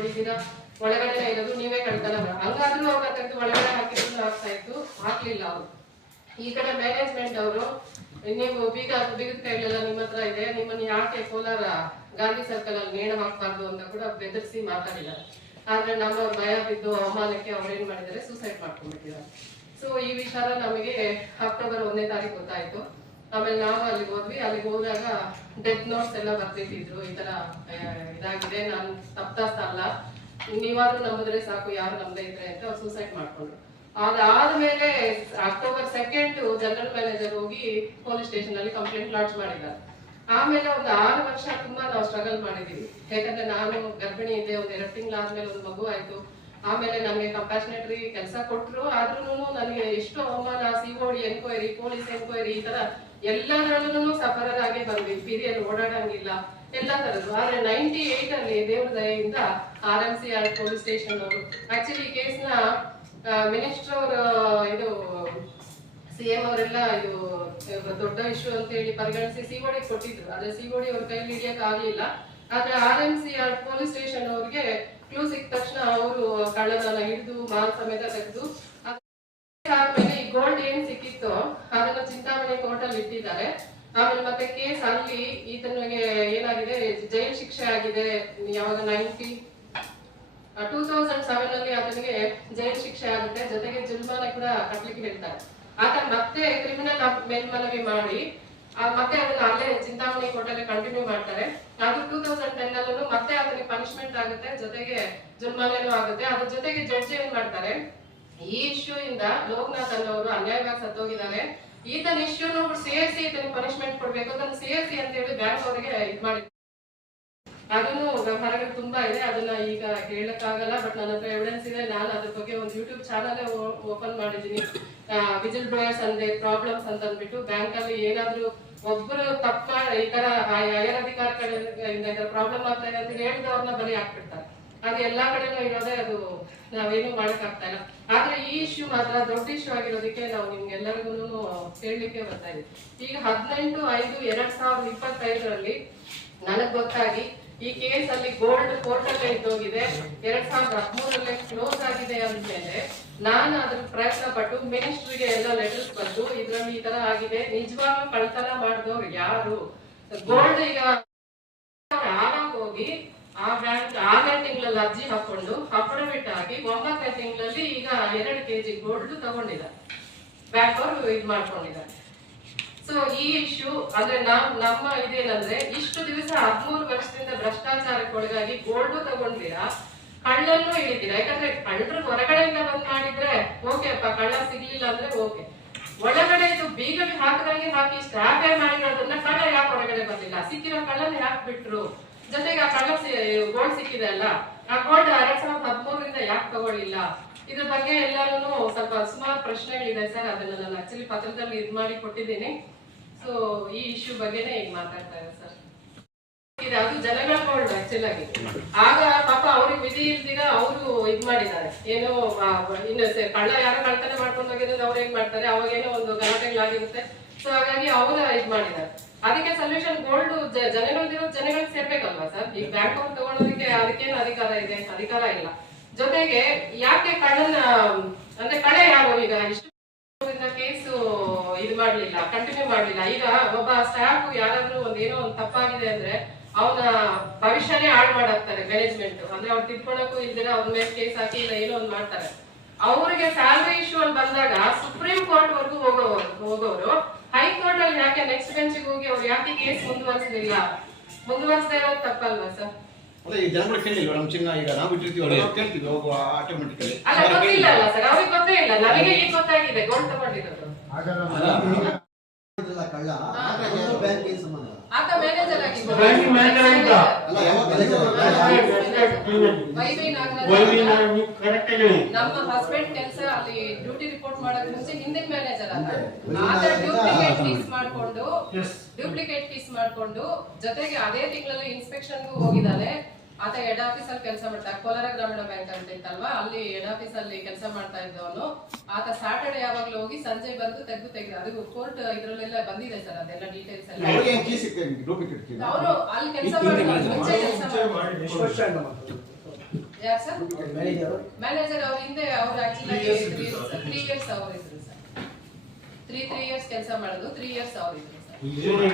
ಒಳಗಡೆ ಇರೋದು ನೀವೇ ಕಳ್ತನ ಹಂಗಾದ್ರೂ ಅವ್ರ ತೆಗೆದು ಒಳಗಡೆ ಹಾಕಿದ್ರು ಆಗ್ತಾ ಇತ್ತು, ಹಾಕ್ಲಿಲ್ಲ ಅವರು. ಈ ಕಡೆ ಮ್ಯಾನೇಜ್ಮೆಂಟ್ ಅವರು ನೀವು ಬೀಗದ ಕೈಲೆಲ್ಲ ನಿಮ್ಮ ಹತ್ರ ಇದೆ, ನಿಮ್ಮನ್ನ ಯಾಕೆ ಕೋಲಾರ ಗಾಂಧಿ ಸರ್ಕಲ್ ಅಲ್ಲಿ ನೇಣು ಹಾಕ್ಬಾರ್ದು ಅಂತ ಕೂಡ ಬೆದರಿಸಿ ಮಾತಾಡಿದ್ದಾರೆ. ಆದ್ರೆ ನಮ್ಮ ಭಯ ಬಿದ್ದು ಅವಮಾನಕ್ಕೆ ಅವ್ರೇನ್ ಮಾಡಿದ್ದಾರೆ, ಸೂಸೈಡ್ ಮಾಡ್ಕೊಂಡ್ಬಿಟ್ಟಿದ್ದಾರೆ. ಸೊ ಈ ವಿಚಾರ ನಮಗೆ ಅಕ್ಟೋಬರ್ 1ನೇ ತಾರೀಕು ಗೊತ್ತಾಯ್ತು. ಆಮೇಲೆ ನಾವು ಅಲ್ಲಿಗೆ ಹೋದ್ವಿ. ಅಲ್ಲಿಗೆ ಹೋದಾಗ ಡೆತ್ ನೋಟ್ಸ್ ಎಲ್ಲ ಬರ್ತಿದ್ರು, ಈ ತರ ಇದಾಗಿದೆ, ನಾನು ತಪ್ಪಾಸ್ತ ಅಲ್ಲ, ನೀವಾದ್ರೂ ನಂಬಿದ್ರೆ ಸಾಕು, ಯಾರು ನಂಬದೇ ಇದ್ರೆ ಅಂತ ಅವ್ರು ಸೂಸೈಡ್ ಮಾಡ್ಕೊಂಡ್ರು. ಅದಾದ್ಮೇಲೆ ಅಕ್ಟೋಬರ್ 2 ಜನರಲ್ ಮ್ಯಾನೇಜರ್ ಹೋಗಿ ಪೊಲೀಸ್ ಸ್ಟೇಷನ್ ಅಲ್ಲಿ ಕಂಪ್ಲೇಂಟ್ ಲಾಂಚ್ ಮಾಡಿದ್ದಾರೆ. ಆಮೇಲೆ ಒಂದು 6 ವರ್ಷ ತುಂಬಾ ನಾವು ಸ್ಟ್ರಗಲ್ ಮಾಡಿದೀವಿ. ಯಾಕಂದ್ರೆ ನಾನು ಗರ್ಭಿಣಿ ಇದ್ದೆ, ಒಂದು 2 ತಿಂಗಳಾದ್ಮೇಲೆ ಒಂದು ಮಗು ಆಯ್ತು. ಆಮೇಲೆ ನಮ್ಗೆ ಕಂಪ್ಯಾಷನೇಟರಿ ಕೆಲಸ ಕೊಟ್ರು, ಆದ್ರೂ ನನಗೆ ಎಷ್ಟು ಅವಮಾನ, ಸಿಒಡಿ ಎನ್ಕ್ವೈರಿ, ಪೊಲೀಸ್ ಎನ್ಕ್ವೈರಿ, ಈ ತರ ಎಲ್ಲರಲ್ಲೂ ಸಫರರ್ ಆಗಿ ಬಂದ್ವಿ. ಬೀದಿಯಲ್ಲಿ ಓಡಾಡಂಗಿಲ್ಲ, ಎಲ್ಲ ತರದ್ದು. ಆದ್ರೆ 98 ಅಲ್ಲಿ ದೇವ್ರ ದಯೆಯಿಂದ RMC ಪೊಲೀಸ್ ಸ್ಟೇಷನ್ ಅವರು ಆಕ್ಚುಲಿ ಈ ಕೇಸ್ನ ಮಿನಿಸ್ಟರ್ ಅವರು ಇದು CM ಅವರೆಲ್ಲ ಇದು ದೊಡ್ಡ ಇಶ್ಯೂ ಅಂತ ಹೇಳಿ ಪರಿಗಣಿಸಿ ಸಿಒಡಿ ಕೊಟ್ಟಿದ್ರು. ಆದ್ರೆ ಸಿಒಡಿ ಅವ್ರ ಕೈಲಿ ಹಿಡಿಯಕ್ ಆಗ್ಲಿಲ್ಲ. ಆದ್ರೆ RMC ಪೊಲೀಸ್ ಸ್ಟೇಷನ್ ಅವ್ರಿಗೆ ಕ್ಲೂ ಸಿಕ್ಕ ತಕ್ಷಣ ಅವರು ಕಳ್ಳನ ಹಿಡಿದು ಮಾಲ್ ಸಮೇತ ತೆಗೆದು, ಆದ್ಮೇಲೆ ಈ ಗೋಲ್ಡ್ ಏನ್ ಸಿಕ್ಕಿತ್ತೋ ಅದನ್ನ ಚಿಂತಾಮಣಿ ಕೋರ್ಟ್ ಅಲ್ಲಿ ಇಟ್ಟಿದ್ದಾರೆ. ಆಮೇಲೆ ಮತ್ತೆ ಕೇಸ್ ಅಲ್ಲಿ ಈತನಿಗೆ ಏನಾಗಿದೆ, ಜೈಲ್ ಶಿಕ್ಷೆ ಆಗಿದೆ. ಯಾವಾಗ 2007 ಅಲ್ಲಿ ಆತನಿಗೆ ಜೈಲ್ ಶಿಕ್ಷೆ ಆಗುತ್ತೆ, ಜೊತೆಗೆ ಜುಲ್ಮಾನ ಕೂಡ ಕಟ್ಲಿಕ್ಕೆ ಹೇಳ್ತಾರೆ. ಆತ ಮತ್ತೆ ಕ್ರಿಮಿನಲ್ ಮೇಲ್ಮನವಿ ಮಾಡಿ ಮತ್ತೆ ಅದನ್ನ ಅಲ್ಲೇ ಚಿಂತಾಮಣಿ ಕೋರ್ಟ್ ಅಲ್ಲಿ ಕಂಟಿನ್ಯೂ ಮಾಡ್ತಾರೆ. ಅದು 2010 ಅಲ್ಲೂ ಮತ್ತೆ ಆತನಿಗೆ ಪನಿಷ್ಮೆಂಟ್ ಆಗುತ್ತೆ, ಜೊತೆಗೆ ಜುಲ್ಮಾನೇನೂ ಆಗುತ್ತೆ. ಅದ್ರ ಜೊತೆಗೆ ಜಡ್ಜ್ ಏನ್ ಮಾಡ್ತಾರೆ, ಈ ಇಶ್ಯೂ ಇಂದ ಲೋಕನಾಥ್ ಅನ್ನೋರು ಅನ್ಯಾಯವಾಗಿ ಸತ್ತೋಗಿದ್ದಾರೆ, ಈತನ ಇಶ್ಯೂನು ಸೇರಿಸಿ ಈತನಿಗೆ ಪನಿಷ್ಮೆಂಟ್ ಕೊಡ್ಬೇಕು, ಅದನ್ನ ಸೇರಿಸಿ ಅಂತ ಹೇಳಿ ಬ್ಯಾಂಕ್ ಅವರಿಗೆ ಇದ್ ಮಾಡಿ, ಅದನ್ನು ಹೊರಗಡೆ ತುಂಬಾ ಇದೆ. ಅದನ್ನ ಈಗ ಹೇಳಕ್ಕಾಗಲ್ಲ, ಬಟ್ ನನ್ನ ಹತ್ರ ಎವಿಡೆನ್ಸ್ ಇದೆ. ನಾನು ಅದ್ರ ಬಗ್ಗೆ ಒಂದು ಯೂಟ್ಯೂಬ್ ಚಾನಲ್ ಓಪನ್ ಮಾಡಿದೀನಿ, ವಿಜಿಲ್ ಬ್ಲೋಯರ್ಸ್ ಅಂದ್ರೆ ಪ್ರಾಬ್ಲಮ್ಸ್ ಅಂತ ಅಂದ್ಬಿಟ್ಟು. ಬ್ಯಾಂಕ್ ಅಲ್ಲಿ ಏನಾದ್ರು ಒಬ್ರು ತಪ್ಪ ಈ ತರ ಹೈಯರ್ ಅಧಿಕಾರಿಗಳಿಂದ ಪ್ರಾಬ್ಲಮ್ ಆಗ್ತಾ ಇದೆ ಅಂತ ಹೇಳಿದವ್ರನ್ನ ಬಲಿ ಹಾಕ್ಬಿಡ್ತಾರೆ. ಅದು ಎಲ್ಲಾ ಕಡೆನೂ ಇರೋದೇ, ಅದು ನಾವೇನು ಮಾಡಕ್ ಆಗ್ತಾ ಇಲ್ಲ. ಆದ್ರೆ ಈ ಇಶ್ಯೂ ಮಾತ್ರ ದೊಡ್ಡ ಇಶ್ಯೂ ಆಗಿರೋದಕ್ಕೆ ನಾವು ನಿಮ್ಗೆಲ್ಲರಿಗೂ ಹೇಳಲಿಕ್ಕೆ ಬರ್ತಾ ಇದೀವಿ. ಈಗ 18/5/2025 ನನಗ್ ಗೊತ್ತಾಗಿ ಈ ಕೇಸ್ ಅಲ್ಲಿ ಗೋಲ್ಡ್ ಕೋರ್ಟ್ ಅಲ್ಲೇ ಇದ್ದೋಗಿದೆ, 2013 ಕ್ಲೋಸ್ ಆಗಿದೆ ಅಂದ್ಮೇಲೆ ನಾನು ಅದ್ರ ಪ್ರಯತ್ನ ಪಟ್ಟು ಮಿನಿಸ್ಟ್ರಿಗೆ ಎಲ್ಲ ಲೆಟರ್ಸ್ ಬಂದು ಇದ್ರಲ್ಲಿ ಈ ತರ ಆಗಿದೆ, ನಿಜವಾಗ್ಲೂ ಕಳ್ತನ ಮಾಡಿದವ್ರು ಯಾರು, ಗೋಲ್ಡ್ ಈಗ ಹೋಗಿ ಆ ಬ್ಯಾಂಕ್ 6ನೇ ತಿಂಗಳಲ್ಲಿ ಅರ್ಜಿ ಹಾಕೊಂಡು ಅಫಿಡವಿಟ್ ಆಗಿ 9ನೇ ತಿಂಗಳಲ್ಲಿ ಈಗ 2 kg ಗೋಲ್ಡ್ ತಗೊಂಡಿದ್ದಾರೆ, ಬ್ಯಾಂಕ್ ಅವರು ಇದ್ ಮಾಡ್ಕೊಂಡಿದ್ದಾರೆ. ಸೊ ಈ ಇಶ್ಯೂ ಅಂದ್ರೆ ನಮ್ಮ ಇದೇನಂದ್ರೆ, ಇಷ್ಟು ದಿವಸ 13 ವರ್ಷದಿಂದ ಭ್ರಷ್ಟಾಚಾರಕ್ಕೆ ಒಳಗಾಗಿ ಗೋಲ್ಡ್ ತಗೊಂಡಿರಾ, ಕಳ್ಳನ್ನು ಹಿಡಿತೀರಾ. ಯಾಕಂದ್ರೆ ಕಳ್ಳರು ಹೊರಗಡೆಯಿಂದ ಬಂದ್ ಮಾಡಿದ್ರೆ ಓಕೆ ಅಪ್ಪ, ಕಳ್ಳ ಸಿಗ್ಲಿಲ್ಲ ಅಂದ್ರೆ ಓಕೆ, ಒಳಗಡೆ ಇದು ಬೀಗ ಹಾಕದಂಗೆ ಹಾಕಿ ಸ್ಟ್ರಾಪೇ ಮಾಡಿರೋದನ್ನ ಕಳ್ಳ ಯಾಕೆ ಹೊರಗಡೆ ಬರ್ಲಿಲ್ಲ, ಸಿಕ್ಕಿರೋ ಕಳ್ಳನ ಯಾಕೆ ಬಿಟ್ರು, ಜೊತೆಗೆ ಆ ಕಳ್ಳ ಗೋಲ್ಡ್ ಸಿಕ್ಕಿದೆ ಅಲ್ಲ, ಆ ಗೋಲ್ಡ್ 2013ರಿಂದ ಯಾಕೆ ತಗೊಳ್ಳಿಲ್ಲ, ಇದ್ರ ಬಗ್ಗೆ ಎಲ್ಲರೂ ಸ್ವಲ್ಪ ಸುಮಾರು ಪ್ರಶ್ನೆಗಳಿದೆ ಸರ್. ಅದನ್ನ ನಾನು ಆಕ್ಚುಲಿ ಪತ್ರದಲ್ಲಿ ಇದ್ ಮಾಡಿ ಕೊಟ್ಟಿದ್ದೀನಿ. ಸೊ ಈ ಇಶ್ಯೂ ಬಗ್ಗೆನೇ ಈಗ ಮಾತಾಡ್ತಾ ಇದೆ ಸರ್. ಅದು ಜನಗಳ ಗೋಲ್ಡ್ ಆಕ್ಚುಲ್ ಆಗಿ. ಆಗ ಪಾಪ ಅವ್ರಿಗೆ ವಿಧಿ ಇಲ್ದಿರ ಅವರು ಇದ್ ಮಾಡಿದ್ದಾರೆ, ಏನೋ ಇನ್ನು ಕಳ್ಳ ಯಾರೋ ಕಳ್ತನ ಮಾಡ್ಕೊಂಡು ಹೋಗಿರೋದು ಅವ್ರು ಏನ್ ಮಾಡ್ತಾರೆ, ಅವಾಗೇನೋ ಒಂದು ಗಲಾಟೆಗಳಾಗಿರುತ್ತೆ. ಸೊ ಹಾಗಾಗಿ ಅವ್ರ ಇದ್ ಮಾಡಿದ್ದಾರೆ. ಅದಕ್ಕೆ ಸೊಲ್ಯೂಷನ್ ಗೋಲ್ಡ್ ಜನಗಳಿಗೆ ಸೇರ್ಬೇಕಲ್ವಾ ಸರ್. ಈಗ ಬ್ಯಾಂಕ್ ಅವ್ರು ತಗೊಳೋದಕ್ಕೆ ಅದಕ್ಕೇನು ಅಧಿಕಾರ ಇದೆ, ಅಧಿಕಾರ ಇಲ್ಲ. ಜೊತೆಗೆ ಯಾಕೆ ಕಳ್ಳನ ಅಂದ್ರೆ ಕಳ್ಳ ಯಾರು, ಈಗ ಇಷ್ಟು ಕೇಸು ಇದು ಮಾಡ್ಲಿಲ್ಲ, ಕಂಟಿನ್ಯೂ ಮಾಡ್ಲಿಲ್ಲ. ಈಗ ಒಬ್ಬ ಸ್ಟಾಫ್ ಯಾರಾದ್ರೂ ಏನೋ ಒಂದು ತಪ್ಪಾಗಿದೆ ಅಂದ್ರೆ ಅವನ ಭವಿಷ್ಯನೇ ಹಾಳು ಮಾಡಾಕ್ತಾರೆ ಮ್ಯಾನೇಜ್ಮೆಂಟ್. ಅಂದ್ರೆ ಅವ್ರು ತಿಳ್ಕೊಳಕ್ಕೂ ಇಲ್ದಿರ ಅವ್ರ ಮೇಲೆ ಕೇಸ್ ಹಾಕಿ ಇಲ್ಲ ಏನೋ ಒಂದು ಮಾಡ್ತಾರೆ. ಅವ್ರಿಗೆ ಸ್ಯಾಲರಿ ಇಶ್ಯೂ ಅಲ್ಲಿ ಬಂದಾಗ ಸುಪ್ರೀಂ ಕೋರ್ಟ್ ವರ್ಗೂ ಹೋಗೋರು ಹೈಕೋರ್ಟ್ ಅಲ್ಲಿ ಯಾಕೆ ನೆಕ್ಸ್ಟ್ ಬೆಂಚ್ಗೆ ಹೋಗಿ ಅವ್ರು ಯಾಕೆ ಕೇಸ್ ಮುಂದುವರಿಸದೇ ಇರೋದು ತಪ್ಪಲ್ವಾ ಸರ್? ಅಲ್ಲ, ಈ ಜನಗಳು ಕೇಳಿಲ್ವ ನಮ್ಮ ಚಿನ್ನ, ಈಗ ನಾವು ಇಟ್ಟಿರ್ತೀವಲ್ಲ, ನಾವು ಕೇಳ್ತೀವಿ ಹೋಗುವ ಆಟೋಮೆಟಿಕಲಿ. ಅಲ್ಲ, ಗೊತ್ತಿಲ್ಲ ಅಲ್ಲ ಸರ್, ಅವ್ರಿಗೆ ಗೊತ್ತೇ ಇಲ್ಲ. ನನಗೆ ಈಗ ಗೊತ್ತಾಗಿದೆ ಗೋಲ್ಡ್ ತಗೊಂಡಿರೋದು. ಕಳ್ಳ ಬ್ಯಾಂಕ್ ಏನು ಸಂಬಂಧ? ಆತ ಮ್ಯಾನೇಜರ್ ಆಗಿದ್ದ. ನಮ್ಮ ಹಸ್ಬೆಂಡ್ ಕೆಲಸ ಅಲ್ಲಿ ಡ್ಯೂಟಿ ರಿಪೋರ್ಟ್ ಮಾಡಕ್ ಮುಂಚೆ ಹಿಂದಿನ ಮ್ಯಾನೇಜರ್ ಆತ. ಆತ ಡ್ಯೂಪ್ಲಿಕೇಟ್ ಫೀಸ್ ಮಾಡ್ಕೊಂಡು ಜೊತೆಗೆ ಅದೇ ತಿಂಗಳಲ್ಲಿ ಇನ್ಸ್ಪೆಕ್ಷನ್ಗೂ ಹೋಗಿದ್ದಾನೆ. ಆತ ಹೆಡ್ ಆಫೀಸ್ ಅಲ್ಲಿ ಕೆಲಸ ಮಾಡ್ತಾರೆ, ಕೋಲಾರ ಗ್ರಾಮೀಣ ಬ್ಯಾಂಕ್ ಅಂತ ಇತ್ತಲ್ವಾ, ಅಲ್ಲಿ ಹೆಡ್ ಆಫೀಸ್ ಅಲ್ಲಿ ಕೆಲಸ ಮಾಡ್ತಾ ಇದ್ದವನು. ಆತ ಸ್ಯಾಟರ್ಡೆ ಯಾವಾಗ್ಲೂ ಹೋಗಿ ಸಂಜೆ ಬಂದು ತೆಗೆದು ಅದು ಕೋರ್ಟ್ ಇದ್ರಲ್ಲೆಲ್ಲ ಬಂದಿದೆ ಸರ್, ಅದೆಲ್ಲ ಡೀಟೇಲ್ಸ್ ಎಲ್ಲ. ಅವರು ಅಲ್ಲಿ ಕೆಲಸ ಮಾಡ್ತಾರೆ, ಮುಂಚೆ ಕೆಲಸ ಯಾರು ಸರ್? ಮ್ಯಾನೇಜರ್ ಮ್ಯಾನೇಜರ್ ಅವ್ರ ಹಿಂದೆ ಅವ್ರು ಆಕ್ಚುಲಿ 3 years 3 ಇದ್ರು ಸರ್. ಇಯರ್ಸ್ ಅವ್ರು ಇದ್ರು ಸರ್. 3 ಇಯರ್ಸ್ ಕೆಲಸ ಮಾಡೋದು, 3 ಇಯರ್ಸ್ ಅವ್ರು ಇದ್ರು ಸರ್. ಇಲ್ಲಿ